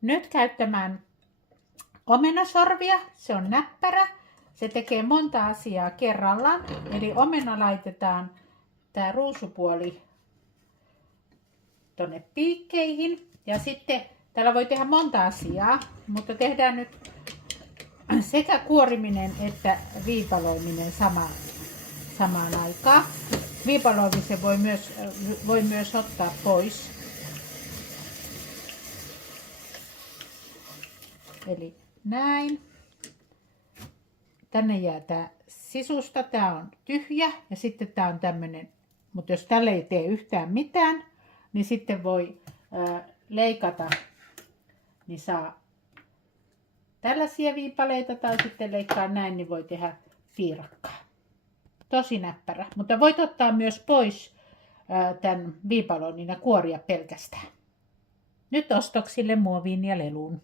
Nyt käyttämään omenasorvia. Se on näppärä. Se tekee monta asiaa kerrallaan. Eli omena laitetaan tää ruusupuoli tonne piikkeihin. Ja sitten täällä voi tehdä monta asiaa, mutta tehdään nyt sekä kuoriminen että viipaloiminen samaan aikaan. Viipaloimisen voi myös ottaa pois. Eli näin. Tänne jää tää sisusta. Tää on tyhjä ja sitten tää on tämmönen. Mutta jos tälle ei tee yhtään mitään, niin sitten voi leikata, niin saa tällaisia viipaleita tai sitten leikkaa näin, niin voi tehdä piirakkaa. Tosi näppärä, mutta voit ottaa myös pois tämän viipaloinnin ja kuoria pelkästään. Nyt ostoksille muoviin ja leluun.